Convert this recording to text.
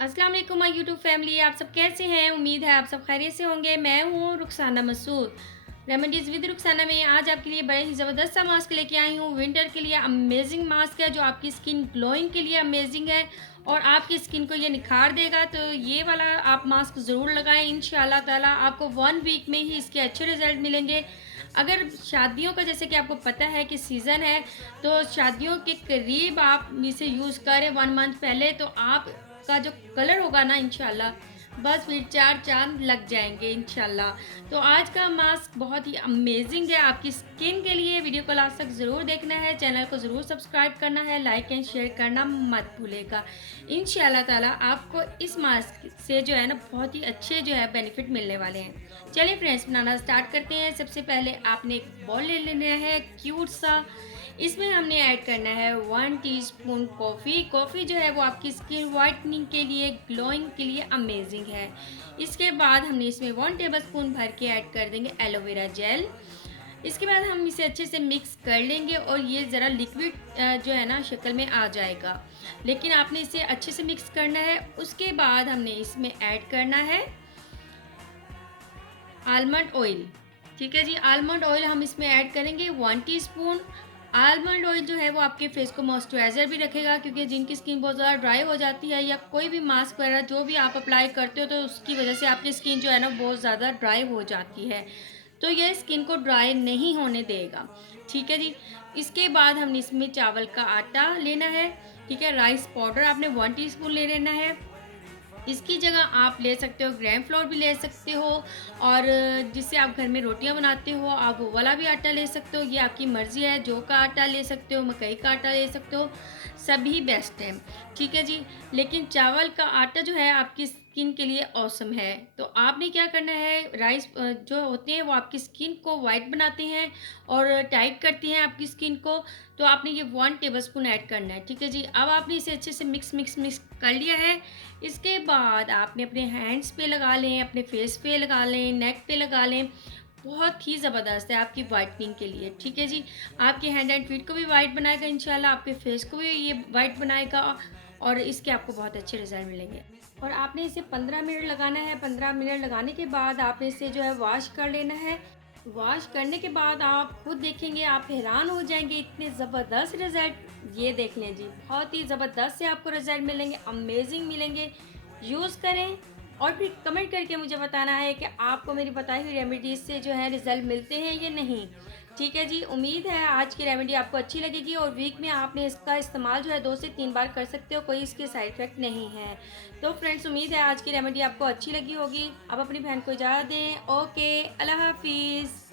अस्सलाम वालेकुम my YouTube family. आप सब कैसे हैं? उम्मीद है आप सब खैरियत से होंगे। मैं हूँ रुखसाना मसूद। रेमेडीज़ विद रुखसाना में आज आपके लिए बड़े ही ज़बरदस्त सा मास्क लेके आई हूँ। विंटर के लिए अमेजिंग मास्क है जो आपकी स्किन ग्लोइंग के लिए अमेजिंग है और आपकी स्किन को ये निखार देगा। तो ये वाला आप मास्क ज़रूर लगाएं। इंशाल्लाह ताला आपको 1 वीक में ही इसके अच्छे रिजल्ट मिलेंगे। अगर शादियों का जैसे कि आपको पता है कि सीज़न है, तो शादियों के करीब आप इसे यूज़ करें 1 मंथ पहले, तो आप का जो कलर होगा ना इंशाल्लाह, बस फिर 4 चाँद लग जाएँगे इंशाल्लाह। तो आज का मास्क बहुत ही अमेज़िंग है आपकी स्किन के लिए। वीडियो को लास्ट तक ज़रूर देखना है, चैनल को ज़रूर सब्सक्राइब करना है, लाइक एंड शेयर करना मत भूलिएगा। इंशाल्लाह ताला आपको इस मास्क से जो है ना बहुत ही अच्छे जो है बेनिफिट मिलने वाले हैं। चलिए फ्रेंड्स, बनाना स्टार्ट करते हैं। सबसे पहले आपने एक बॉल ले लेना है क्यूट सा। इसमें हमने ऐड करना है 1 टीस्पून कॉफ़ी। कॉफ़ी जो है वो आपकी स्किन वाइटनिंग के लिए, ग्लोइंग के लिए अमेजिंग है। इसके बाद हमने इसमें 1 टेबलस्पून भर के ऐड कर देंगे एलोवेरा जेल। इसके बाद हम इसे अच्छे से मिक्स कर लेंगे और ये ज़रा लिक्विड जो है ना शक्ल में आ जाएगा, लेकिन आपने इसे अच्छे से मिक्स करना है। उसके बाद हमने इसमें ऐड करना है आलमंड ऑयल। ठीक है जी, आलमंड ऑयल हम इसमें ऐड करेंगे 1 टीस्पून। आलमंड ऑयल जो है वो आपके फेस को मॉइस्चराइज़र भी रखेगा, क्योंकि जिनकी स्किन बहुत ज़्यादा ड्राई हो जाती है या कोई भी मास्क वगैरह जो भी आप अप्लाई करते हो तो उसकी वजह से आपकी स्किन जो है ना बहुत ज़्यादा ड्राई हो जाती है। तो ये स्किन को ड्राई नहीं होने देगा। ठीक है जी। इसके बाद हमने इसमें चावल का आटा लेना है। ठीक है, राइस पाउडर आपने 1 टीस्पून ले लेना है। इसकी जगह आप ले सकते हो ग्राम फ्लोर भी ले सकते हो, और जिससे आप घर में रोटियां बनाते हो आप वो वाला भी आटा ले सकते हो। ये आपकी मर्ज़ी है, जौ का आटा ले सकते हो, मकई का आटा ले सकते हो, सभी बेस्ट है। ठीक है जी। लेकिन चावल का आटा जो है आपकी स्किन के लिए ऑसम है। तो आपने क्या करना है, राइस जो होते हैं वो आपकी स्किन को वाइट बनाते हैं और टाइट करती हैं आपकी स्किन को। तो आपने ये 1 टेबलस्पून ऐड करना है। ठीक है जी। अब आपने इसे अच्छे से मिक्स कर लिया है। इसके बाद आपने अपने हैंड्स पे लगा लें, अपने फेस पे लगा लें, नेक पे लगा लें। बहुत ही ज़बरदस्त है आपकी वाइटनिंग के लिए। ठीक है जी। आपके हैंड एंड फीट को भी वाइट बनाएगा इंशाल्लाह, आपके फेस को भी ये वाइट बनाएगा और इसके आपको बहुत अच्छे रिजल्ट मिलेंगे। और आपने इसे 15 मिनट लगाना है। 15 मिनट लगाने के बाद आपने इसे जो है वॉश कर लेना है। वॉश करने के बाद आप खुद देखेंगे, आप हैरान हो जाएंगे, इतने ज़बरदस्त रिज़ल्ट। ये देख लें जी, बहुत ही ज़बरदस्त से आपको रिज़ल्ट मिलेंगे, अमेजिंग मिलेंगे। यूज़ करें और फिर कमेंट करके मुझे बताना है कि आपको मेरी बताई हुई रेमेडीज़ से जो है रिज़ल्ट मिलते हैं या नहीं। ठीक है जी। उम्मीद है आज की रेमेडी आपको अच्छी लगेगी और वीक में आपने इसका इस्तेमाल जो है 2 से 3 बार कर सकते हो, कोई इसके साइड इफ़ेक्ट नहीं है। तो फ्रेंड्स, उम्मीद है आज की रेमेडी आपको अच्छी लगी होगी। अब अपनी बहन को इजाज़त दें। ओके, अल्लाह हाफ़िज़।